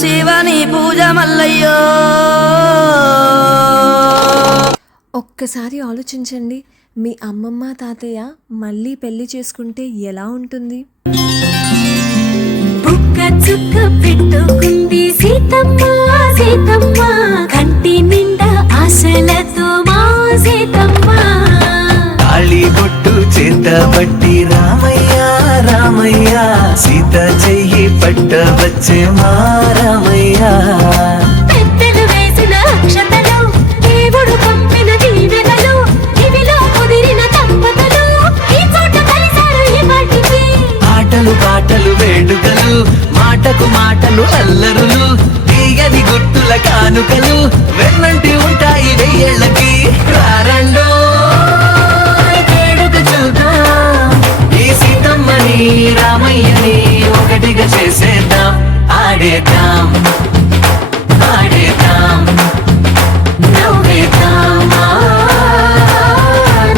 శివని పూజ మల్లయ్యో. ఒక్కసారి ఆలోచించండి, మీ అమ్మమ్మ తాతయ్య మళ్ళీ పెళ్లి చేసుకుంటే ఎలా ఉంటుంది? చుక్క పెట్టుకుంది సీతమ్మ సీతమ్మ, కంటి నిండా ఆశలతో మా సీతమ్మ. తాళి బొట్టు చేత బట్టి రామయ్య రామయ్య, సీత చెయ్యి పట్ట వచ్చే మా రామయ్య. పెద్దలు వేసిన అక్షతలు, దేవుడు పంపిన దీవెనలు, ఇవిలో కుదిరిన దంపతులు ఈ చోట కలిసారు ఈ వాటికి. ఆటలు పాటలు వేడుకలు, మాటకు మాటలు అల్లరులు, తీయని గుర్తుల కానుకలు వెన్నంటి ఉంటాయి వెయ్యేళ్ళకి. రారండో వేడుక చూద్దాం, ఈ సీతమ్మని రామయ్యని ఒకటిగా చేసేద్దాం. ఆడేద్దాం ఆడేద్దాం నవ్వేద్దాం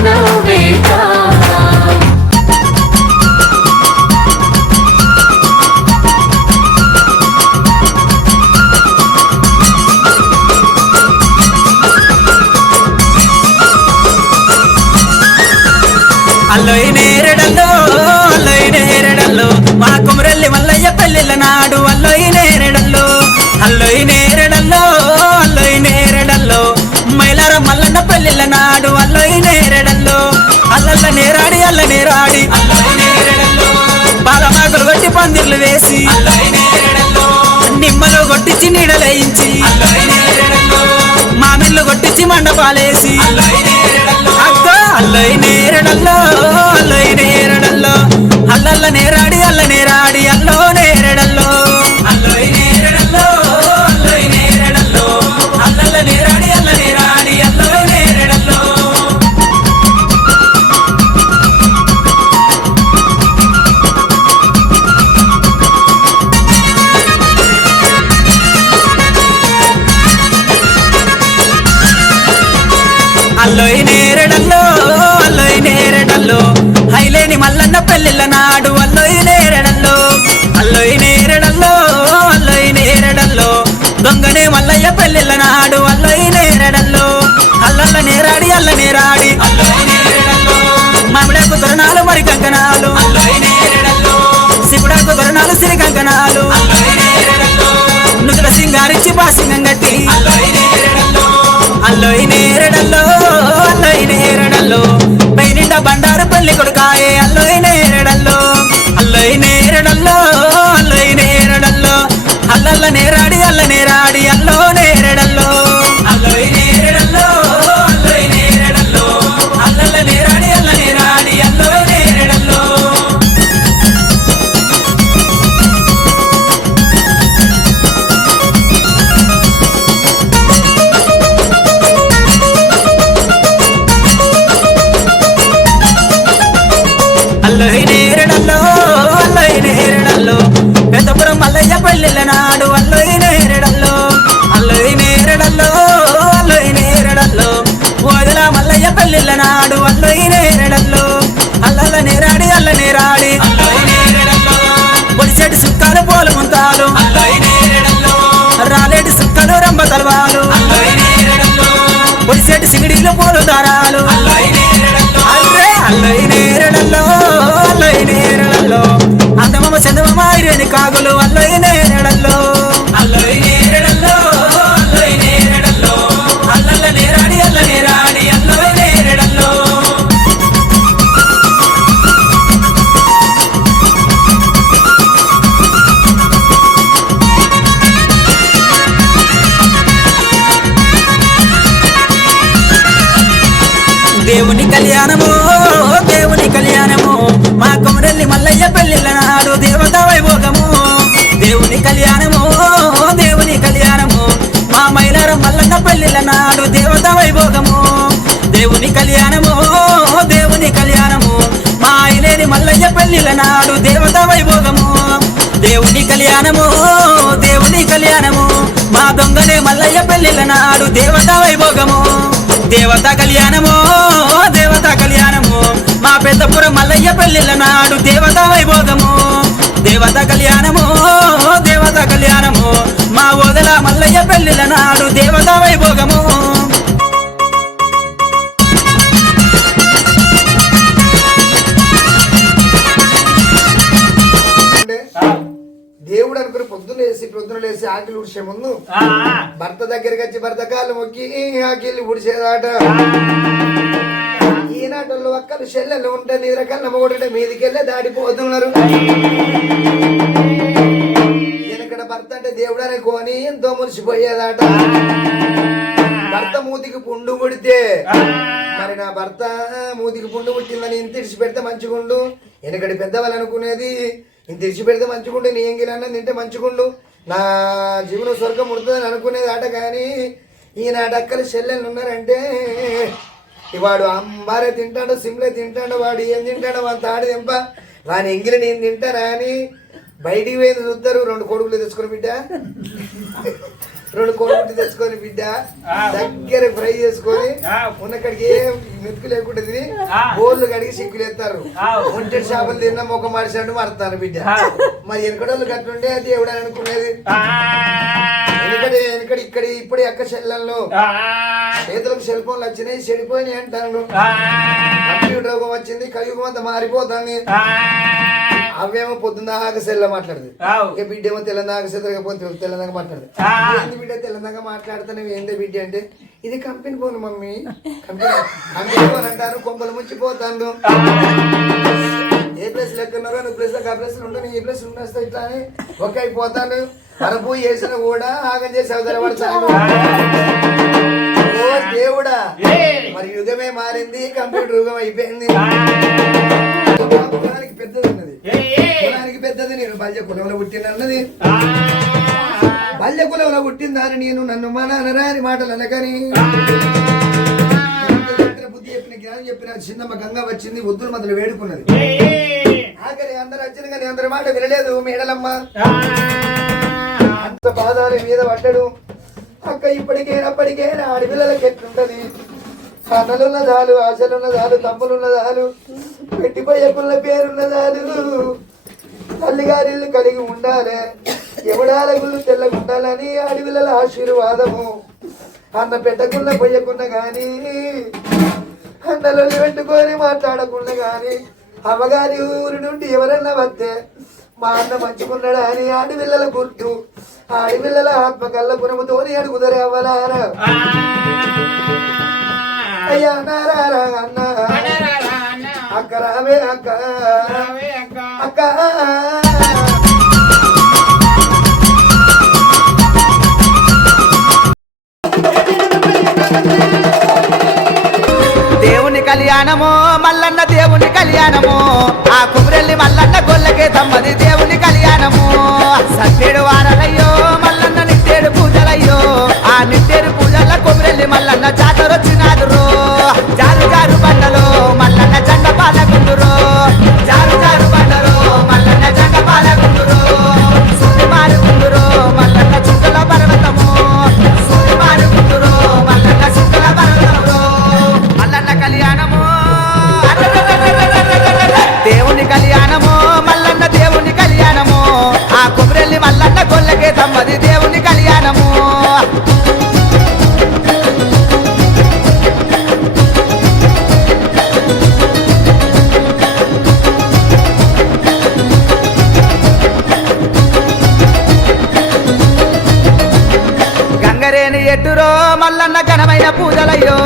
నవ్వేద్దాం. అల్లోయి నేరడల్లో అల్లోయి నేరడల్లో, మా కుమరెల్లి మల్లయ్య పెళ్ళిళ్ళ నాడు అల్లోయి నేరడల్లో. అల్లోయి నేరడల్లో అల్లోయి నేరడల్లో, మైలార మల్లన్న పెళ్ళిళ్ళ నాడు అల్లోయి నేరడల్లో. అల్లల్ల నేరాడి అల్ల నేరాడి అల్లోయి నేరడల్లో, బాలమాకులు కొట్టి పందిర్లు వేసి అల్లోయి నేరడల్లో, నిమ్మలు కొట్టించి నీడలేయించి అల్లోయి నేరడల్లో, మామిళ్ళు కొట్టించి మండపాలేసి అల్లోయి నేరడల్లో. అగ్గో అల్లోయి నేరడల్లో అల్లోయి నేరడల్లో, అల్లల్ల నేరాడి అల్ల నేరాడి అల్లో నేరడల్లో. అల్లోయి నేరడల్లో అల్లోయి నేరడల్లో, అల్లల్ల నేరాడి అల్ల నేరాడి అల్లో నేరడల్లో. అల్లోయి నేరడల్లో అల్లోయి నేరడల్లో, హైలేని మల్లన్న పెళ్ళిళ్ళ నాడు అల్లోయి నేరడల్లో. అల్లోయి నేరడల్లో అల్లోయి నేరడల్లో, దొంగనే మల్లయ్య పెళ్ళిళ్ళ నాడు అల్లోయి నేరడల్లో. అల్లల్ల నేరాడి అల్ల నేరాడి అల్లోయి నేరడల్లో, మామిడాకు తొరణాలు మరి కంకణాలు అల్లోయి నేరడల్లో, శివుడాకు తొరణాలు సిరి కంకణాలు అల్లోయి నేరడల్లో, నుదుల సింగారిచ్చి బాసింగం గట్టి అల్లోయి నేరడల్లో. అల్లోయి నేరడల్లో అల్లోయి నేరడల్లో, పైనిండా బండారు పెళ్లి కొడుకాయే అల్లోయి నేరడల్లో. అల్లోయి నేరడల్లో అల్లోయి నేరడల్లో, అల్లల్ల నేరాడి అల్ల నేరాడి అల్లో నేరడల్లో. అల్లోయి నేరడల్లో అల్లోయి నేరడల్లో, అల్లల్ల నేరాడి అల్ల నేరాడి అల్లో నేరడల్లో. అల్లోయి నేరడల్లో అల్లోయి నేరడల్లో, పెద్దపురం మల్లయ్య పెళ్ళిళ్ళ నాడు అల్లోయి నేరడల్లో. అల్లోయి నేరడల్లో అల్లోయి నేరడల్లో, వదిల మల్లయ్య పెళ్ళిళ్ళ నాడు అల్లోయి నేరడల్లో. అల్లల్ల నేరాడి అల్ల నేరాడి అల్లోయి నేరడల్లో, పొడిచెటి సుక్కలు పోలు ముంతాలు అల్లోయి నేరడల్లో, రాలేటి సుక్కలు రంబ తలవాలు అల్లోయి నేరడల్లో, పొడిచెటి సిగిడీలు పోలు దారాలు అల్లోయి నేరడల్లో. అర్రే అల్లోయి నేరడల్లో అల్లోయి నేరడల్లో, అందమమ్మ చందమమ్మ ఇరేని కాగులు అల్లోయి నేరడల్లో. అల్లోయి నేరడల్లో అల్లోయి నేరడల్లో, అల్లల్ల నేరాడి అల్ల నేరాడి అల్లోయి నేరడల్లో. దేవుని కళ్యాణము దేవుని కళ్యాణము, మా కొమరెల్లి మల్లయ్య పెళ్ళిళ్ళ నాడు దేవతా వైభోగము. దేవుని కళ్యాణము దేవుని కళ్యాణము, మా మైలార మల్లన్న పెళ్ళిళ్ళ నాడు దేవతా వైభోగము. దేవుని కళ్యాణము దేవుని కళ్యాణము, మా ఐలేని మల్లయ్య పెళ్ళిళ్ళ నాడు దేవతా వైభోగము. దేవుని కళ్యాణము దేవుని కళ్యాణము, మా దొంగనే మల్లయ్య పెళ్ళిళ్ళ నాడు దేవతా వైభోగము. దేవతా కళ్యాణము దేవతా కళ్యాణము, మా పెద్దపురం మల్లయ్య పెళ్ళిళ్ళ నాడు దేవతా వైభోగము. దేవతా కళ్యాణము దేవతా కళ్యాణము, మల్లయ్య పెళ్లిల నాడు దేవతా వైభోగము దేవుడు అనుకుని పొద్దున లేసి ఆకిలి ఉడిచే ముందు భర్త దగ్గరికి వచ్చి భర్త కాళ్ళు మొక్కి ఆకిలి ఉడిచేదాట. ఈనాటల్లో ఒక్కరు చెల్లెలు ఉంటే నీ రకాల మొగుడు మీదికెళ్ళే దాడిపోతున్నారు. ఈయనక్కడ భర్త అంటే దేవుడు అనుకోని ఎంతో మురిసిపోయేదాట. భర్త మూతికి పుండు పుడితే మరి నా భర్త మూతికి పుండు పుట్టిందని ఇంత ఇడిచి పెడితే మంచిగుండు. వెనకటి పెద్దవాళ్ళు అనుకునేది ఇంత ఇడిచి పెడితే మంచిగుండు, నీ ఎంగిలన్నా తింటే మంచిగుండు, నా జీవనం స్వర్గం ఉడుతుందని అనుకునేది ఆట. కానీ ఈనాటి అక్కలు చెల్లెళ్ళు ఉన్నారంటే వాడు అంబారే తింటాడు, సిమ్లే తింటాడు, వాడు ఏం తింటాడో వాడు తాడు తెంప వాని ఎంగిలి నేను తింటానా అని బయటికి పోయింది చూస్తారు. 2 కొడుకులు తెచ్చుకొని బిడ్డ, 2 కొడుకులు తెచ్చుకొని బిడ్డ దగ్గర ఫ్రై చేసుకొని ఉన్నక్కడికి ఏం మెతుకు లేకుండా తిని బోర్లు కడిగి సిక్కులు ఎత్తారు. ఒంటెడు చేపలు తిన్నా మొక్క మార్చాడు మడతాను బిడ్డ. మరి వెనకడోళ్ళు కట్టుండే దేవుడు అని అనుకునేది. వెనకడి ఇక్కడ ఇప్పుడు ఎక్క చెల్లెళ్ళు చేతులకు సెల్ ఫోన్లు వచ్చినాయి, చెడిపోయినాయి అంటాను. కంప్యూటర్ యుగం వచ్చింది, కలియుగం అంతా మారిపోతాను. అవేమో పొద్దున్నాక సెల్ల మాట్లాడదు, ఇక బిడ్డ ఏమో తెల్లదాకా సెదరకపోతే తెల్లదాకా మాట్లాడదు. ఏంది బిడ్డ తెల్లదాకా మాట్లాడుతాను, ఏందే బిడ్డ అంటే ఇది company phone mummy, company phone అంటారు. కొంపలు ముంచిపోతాను. ఏ ప్లేస్ లెక్కన్నారో నువ్వు ప్లేస్ ఆ ప్లేస్ ఉంటాను, ఈ ప్లేస్ ఉండేస్తా ఇట్లా అని ఒకే అయిపోతాను. మనకు చేసిన కూడా ఆగం చేసి అవతలపడతాను. ఓ దేవుడా, మరి యుగమే మారింది, కంప్యూటర్ యుగం అయిపోయింది. కులానికి పెద్దది ఉన్నది, కులానికి పెద్దది. నేను బాల్య కులంలో పుట్టినన్నది, బాల్య కులంలో పుట్టిందని నేను నన్ను మా నాన్నరా అని మాటలు అనకని బుద్ధి చెప్పిన జ్ఞానం చెప్పిన చిన్నమ్మ గంగ వచ్చింది, వద్దులు మొదలు వేడుకున్నది. ఆఖరి అందరు వచ్చిన కానీ అందరి మాట వినలేదు మేడలమ్మ. అంత బాధాల మీద పడ్డాడు. అక్క ఇప్పటికైనా ఆడపిల్లలకి ఎట్లుంటది, అన్నలున్న చాలు, ఆశలున్న చాలు, తమ్ములున్న చాలు, పెట్టిపోయే పుల్ల పేరున్న చాలు, తల్లిగారిల్లు కలిగి ఉండాలి, ఎవడాల గుళ్ళు తెల్లగా ఉండాలని ఆడపిల్లల ఆశీర్వాదము. అన్న పెట్టకుండా పోయకుండా గాని, అన్నలు పెట్టుకొని మాట్లాడకుండా గాని, అమ్మగారి ఊరి నుండి ఎవరన్నా వస్తే మా అన్న మంచుకున్నాడా అని ఆడపిల్లల గుర్తు, ఆడపిల్లల ఆత్మ కళ్ళ పురముతోని అడుగుదరే అవ్వలారా. అయ్యా నారా అన్న అక్క రావే అక్క అక్క. దేవుని కళ్యాణము మల్లన్న దేవుని కళ్యాణము, ఆ కుమ్రెల్లి మల్లన్న గొల్లకే తమ్మది దేవుని కళ్యాణము. సత్యేడు వారాలయ్యో మల్లన్న నిట్టేడు పూజలయ్యో, ఆ నిట్టేడు పూజల కుమ్రెల్లి మల్లన్న జాతరొచ్చినాదు రో. జారు జారు బండలో మల్లన్న జెండ పాలగుండురో, జారు జారు బండలో మల్లన్న జెండ పాలగుండురో. సుడి మారుగుండురో మల్లన్న చుక్కల పర్వతము, సుడి మారుగుండురో మల్లన్న చుక్కల పర్వతము. మల్లన్న కళ్యాణము దేవుని కళ్యాణము, మల్లన్న దేవుని కళ్యాణము, ఆ కుమ్రెల్లి మల్లన్న గొల్లకే తమ్మది దేవుని కళ్యాణము. గంగరేని ఎట్టురో మల్లన్న ఘనమైన పూజలయ్యో,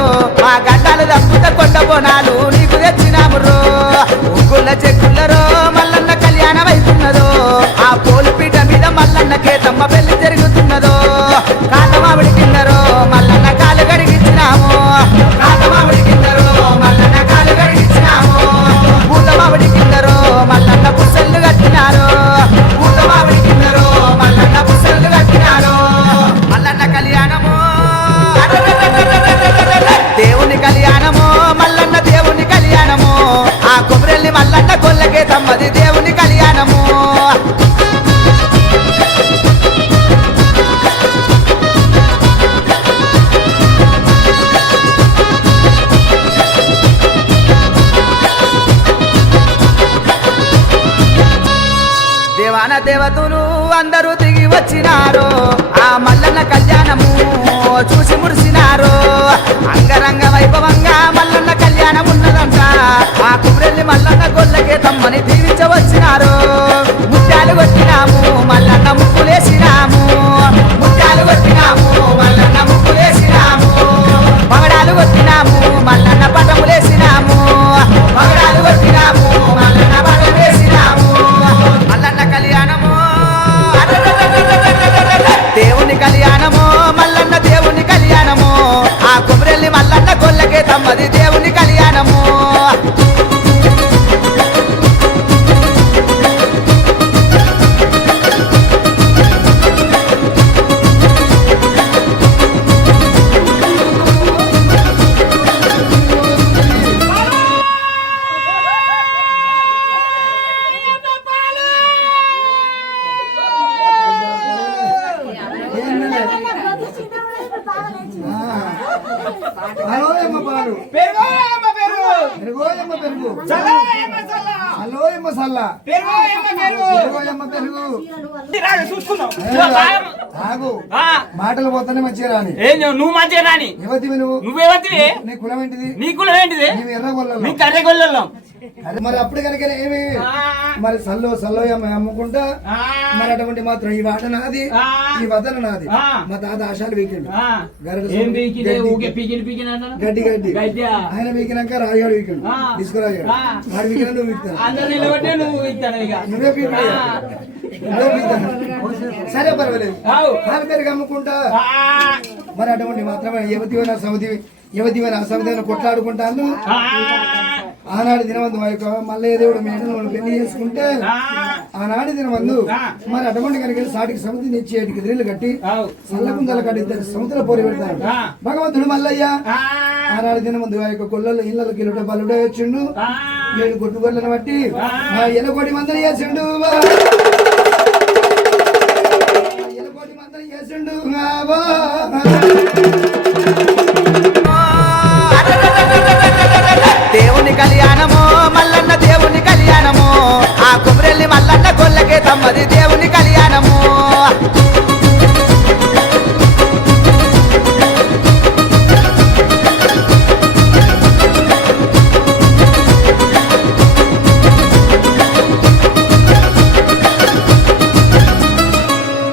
మా గడ్డాలు తప్పుత కొండ బోనాలు నీకు తెచ్చినామురో. ఉగ్గుల చెక్కులరో మల్లన్న కళ్యాణం అవుతున్నదో, ఆ పోలుపీట మీద మల్లన్న కేతమ్మ పెళ్లి జరుగుతున్నదో. కాతమావిడి కిందరో మల్లన్న కాలు గడిగించినాము, కాతమావిడి కిందరో మల్లన్న కాలు గడిగించినాము. పూతమావిడి కిందరో మల్లన్న పుసళ్ళు కట్టినారు, పూతమావిడి కిందరో మల్లన్న పుసళ్ళు కట్టినారు. మల్లన్న కళ్యాణము దేవుని కళ్యాణము, మల్లన్న దేవుని కళ్యాణము, ఆ కుమ్రెల్లి మల్లన్న గొల్లకే తమ్మది దేవుని కళ్యాణము. దేవాన దేవతలు అందరూ దిగి వచ్చినారు ఆ మల్లన్న కళ్యాణము చూసి మురిసినారు అంగరంగ వైభవంగా మల్లన్న కళ్యాణం ఉన్నదంట ఆ కుమ్రెల్లి మల్లన్న గొల్లకే తమ్మని దీవించవచ్చినారు ముత్యాలు కొట్టినాము మల్లన్న ముక్కులేసినాము ముత్యాలు కొట్టినాము మల్లన్న ముక్కులేసినాము పగడాలు కొట్టినాము మల్లన్న పటములేసినాము పగడాలు కొట్టినాము మల్లన్న పటమేసినాము మల్లన్న కళ్యాణము దేవుని కళ్యాణము మల్లన్న దేవుని కళ్యాణము ఆ కుమ్రెల్లి మల్లన్న గొల్లకే తమ్మది దేవుని కళ్యాణము అలోయమ్మ పాలు పెరుగోయమ్మ పెరుగు పెరుగోయమ్మ పెరుగు చల్లయమ్మ చల్ల అలోయమ్మ సల్ల పెరుగోయమ్మ పెరుగు పెరుగోయమ్మ పెరుగు రాడు చూసుకుందాం ఆగు మాటలు పోతానే మంచిగా రాని ఏం నువ్వు మంచిగా రాని యువతివి నువ్వు నువ్వేవతివి నీ కులం ఏంటిది నీ కులం ఏంటిది నీవు ఎర్రగొల్లలో నీ కర్రె గొల్లలం అరే మరి అప్పుడు కనుక ఏమి మరి సల్లోయమ్మ అమ్ముకుంటా మరి అటువంటి మాత్రం ఈ వాట నాది ఈ వదన నాది మా తాత ఆశాలు వీకిండు ఏం పీకిదే ఊకే పీకిని పీకిని అన్నాను గడ్డి గడ్డి గడ్డా ఆయన వీకినాక రాజాడు వీకిండు తీసుకురాజాడు వాడు వీకినా నువ్వు వీక్తాను అందరు నిలబట్టే నువ్వు ఇస్తాను ఇక నువ్వే పీకుతావు. నువ్వే పీకుతావు. సరే పర్వాలేదు ఆవు. పాల పెరుగు అమ్ముకుంటా మరి అటువంటి మాత్రమే యువతివైన యువతివైన అసమితైన కొట్లాడుకుంటాను ఆనాడు దినవంతు మల్లయ్య దేవుడు మేడలు పెళ్లి చేసుకుంటే ఆనాడు దినవంతు మరి అటువంటి కనుక సాటికి సముద్రం ఇచ్చి ఏటికి ఎదురీలు కట్టి సల్లకుందల కట్టి ఇద్దరు సముద్ర పోరి పెడతాడు భగవంతుడు మల్లయ్య ఆనాడు దినవంతు ఆ యొక్క గొల్లలు ఇళ్ళకి కిలోట బల్లుడే వచ్చిండు 7 గొడ్డు గొర్రెలను బట్టి ఆ ఎలకోటి మందలు చేసిండు ఎలకోటి మందలు చేసిండు దేవుని కళ్యాణము మల్లన్న దేవుని కళ్యాణము ఆ కుమ్రెల్లి మల్లన్న గొల్లకే తమ్మది దేవుని కళ్యాణము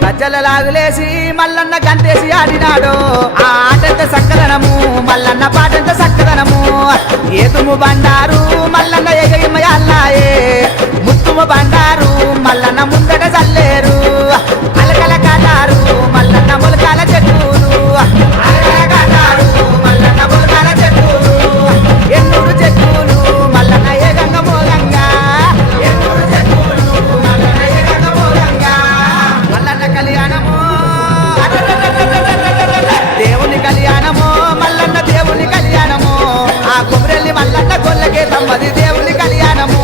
గజ్జల లాగులేసి మల్లన్న గంతేసి ఆడినాడు ఆ ఆటంత సక్కదనము మల్లన్న పాటంత సక్కదనము ఏతుము బండారు మల్లన్న ఎగయమయాల్లాయే ముత్తుము బండారు మల్లన్న ముందట చల్లేరు అలకల కాటారు మల్లన్న ములకాల చెట్టులు అలకల కాటారు మల్లన్న ములకాల చెట్టులు ఎన్నూరు చెట్టులు మల్లన్న ఏగంగ మోగంగా ఎన్నూరు చెట్టులు మల్లన్న ఏగంగ మోగంగా మల్లన్న కళ్యాణము దేవుని కళ్యాణము మల్లన్న దేవుని కళ్యాణము ఆ కుమ్రెల్లి మల్లన్న గొల్లకే తమ్మది దేవుని కళ్యాణము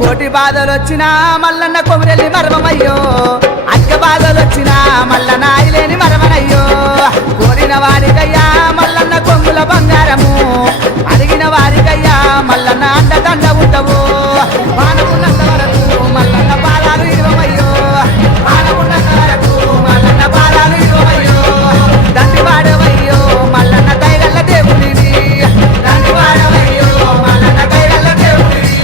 కోటి బాధలు వచ్చినా మల్లన్న కొమిరెల్లి మరమయ్యో అక్క బాధలు వచ్చినా మల్లన్న ఆయిలేని మరమనయ్యో కోరిన వారికయ్యా మల్లన్న కొంగుల బంగారము అడిగిన వారికయ్యా మల్లన్న అండదండ ఉండవు మానవున్నంత వరకు మల్లన్న పాదాలు ఇరువమయ్యో మానవున్నంత వరకు మల్లన్న పాదాలు ఇరువమయ్యో దండి వాడవయ్యో మల్లన్న దయగల్ల దేవుడిని దండి వాడవయ్యో మల్లన్న దయగల్ల దేవుడిని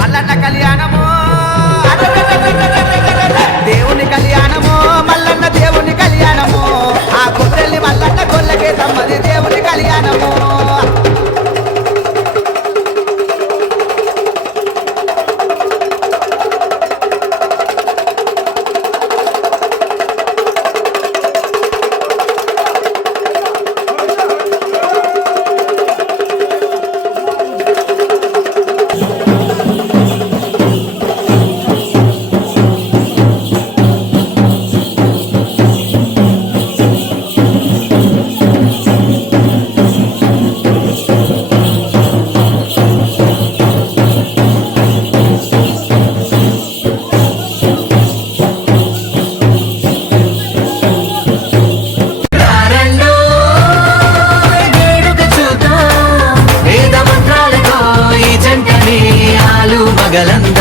మల్లన్న కళ్యాణము దేవుని కళ్యాణము మల్లన్న దేవుని కళ్యాణము ఆ కుమ్రెల్లి మల్లన్న గొల్లకే తమ్మది దేవుని కళ్యాణము పగలందు